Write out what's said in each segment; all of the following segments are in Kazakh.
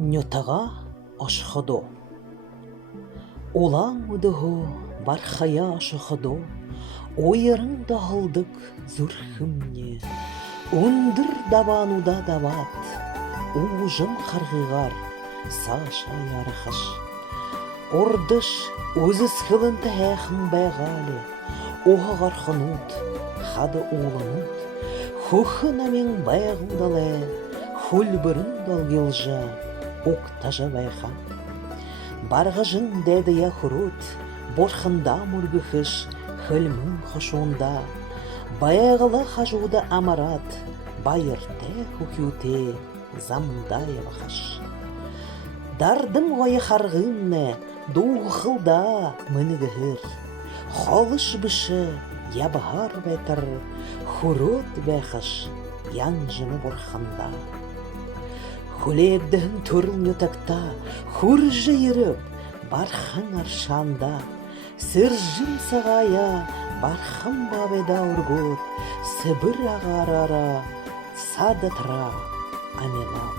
Нютага ашхадо. Олаң удығы бархая ашхадо. Ойырың дағылдық зүрхімне. Үндір давануда дават. Уғжым қарғығар саша ярахаш. Ордыш өзіз хылынты әхін бәғалі. Оға ғарқынут, хады олынут. Хухына мен бәғылдалы, хулбырын далгелжа, оқтажа бәйха. Барғажын дәді я хұрут, борхында мүргіхіш, хілмін хышонда. Бәғылы хажуды амарат, байырте хукюте, замдая бахаш. Дардым ғайы харғынны, дуғылда мінігігір. Халыш бішы, ябығар бәтір, хұрот бәхіш, янжыны борханда. Хулебдігін түріл нютакта, хур жайырып, бархың аршанда. Сыржым сағая, бархым бабеда ургут, сыбыр ағарара, садытра, амелам.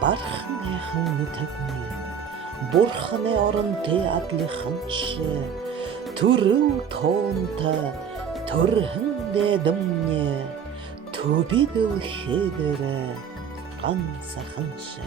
Бархын әхін нютакны, борхыны арынты атлы хыншы, түріл тонта, түрхін дедімне, төбеділ хедірі, қанса хыншы.